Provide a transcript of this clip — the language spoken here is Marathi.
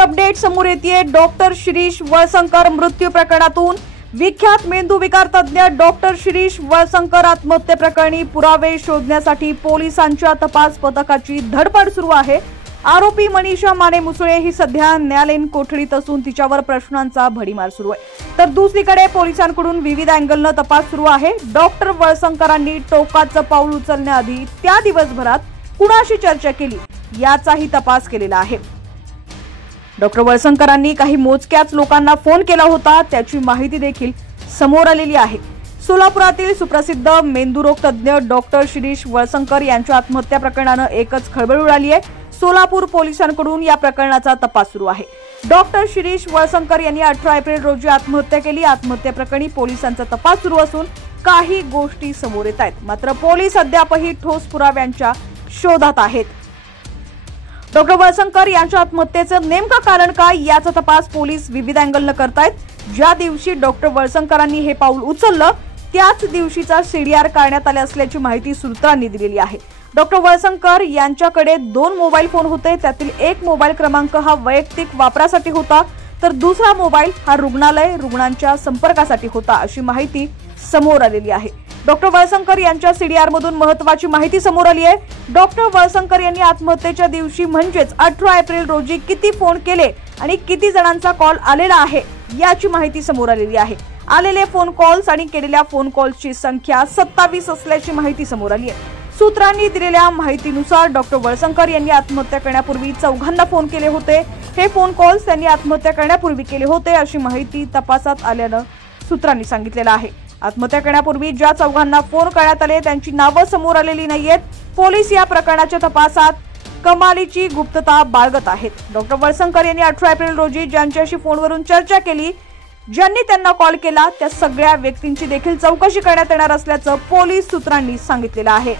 अपडेट समोर येते। डॉक्टर शिरीष वळसंकर मृत्यू प्रकरणातून विख्यात मेंदूविकार तज्ञ डॉक्टर शिरीष वळसंकर आत्महत्ये प्रकरणी पुरावे शोधण्यासाठी पोलिसांच्या तपास पथकाची धडपड सुरू आहे। आरोपी मनीषा माने मुसळे ही सध्या न्यायालयीन कोठडीत असून तिच्यावर प्रश्नांचा भडीमार सुरू आहे। तर दुसरीकडे पोलिसांकडून विविध अँगलने तपास सुरू आहे। डॉक्टर वळसंकरांनी टोकाचं पाऊल उचलण्याआधी त्या दिवसभरात कुणाशी चर्चा केली याचाही तपास केलेला आहे। डॉक्टर वळसंकरांनी काही मोजक्याच लोकांना फोन केला होता त्याची माहिती देखील समोर आलेली आहे। सोलापुरातील सुप्रसिद्ध मेंदूरोग तज्ञ डॉक्टर शिरीष वळसंकर यांच्या आत्महत्या प्रकरणाने एकच खळबळ उडाली आहे। सोलापूर पोलिसांकडून या प्रकरणाचा तपास सुरू आहे। डॉक्टर शिरीष वळसंकर यांनी 18 एप्रिल रोजी आत्महत्या केली। आत्महत्या प्रकरणी पोलिसांचा तपास सुरू असून काही गोष्टी समोर येत आहेत, मात्र पोलीस अद्यापही ठोस पुराव्यांच्या शोधात आहेत। डॉक्टर वळसंकर यांच्या आत्महत्येचं नेमकं कारण काय याचा तपास पोलीस विविध अँगलने करतायत। ज्या दिवशी डॉक्टर वळसंकरांनी हे पाऊल उचललं त्याच दिवशीचा सीडीआर काढण्यात आले असल्याची माहिती सूत्रांनी दिलेली आहे। डॉक्टर वळसंकर यांच्याकडे 2 मोबाईल फोन होते, त्यातील एक मोबाईल क्रमांक हा वैयक्तिक वापरासाठी होता तर दुसरा मोबाईल हा रुग्णांच्या संपर्कासाठी होता अशी माहिती समोर आलेली आहे। डॉक्टर वळसंकर यांच्या सीडीआर मधून महत्त्वाची माहिती समोर आली आहे। डॉक्टर वळसंकर यांनी आत्महत्येच्या दिवशी म्हणजेच 18 एप्रिल रोजी किती फोन केले आणि किती जणांचा कॉल आलेला आहे याची माहिती समोर आलेली आहे। आलेले फोन कॉल्स आणि केलेल्या फोन कॉल्सची संख्या 27 असल्याची माहिती समोर आली आहे। सूत्रांनी दिलेल्या माहितीनुसार डॉक्टर वळसंकर यांनी आत्महत्या करण्यापूर्वी 4 फोन केले होते। हे फोन कॉल्स त्यांनी आत्महत्या करण्यापूर्वी केले होते अशी माहिती तपासात आल्यानं सूत्रांनी सांगितलेलं आहे। आत्महत्या करण्यापूर्वी ज्या 4 फोन करण्यात आले त्यांची नावं समोर आलेली नाहीयेत। पोलीस या प्रकरणाच्या तपासात कमालीची गुप्तता बाळगत आहेत। डॉक्टर वळसंकर यांनी 18 एप्रिल रोजी ज्यांच्याशी फोनवरून चर्चा केली, ज्यांनी त्यांना कॉल केला त्या सगळ्या व्यक्तींची देखील चौकशी करण्यात येणार असल्याचं पोलीस सूत्रांनी सांगितलेलं आहे।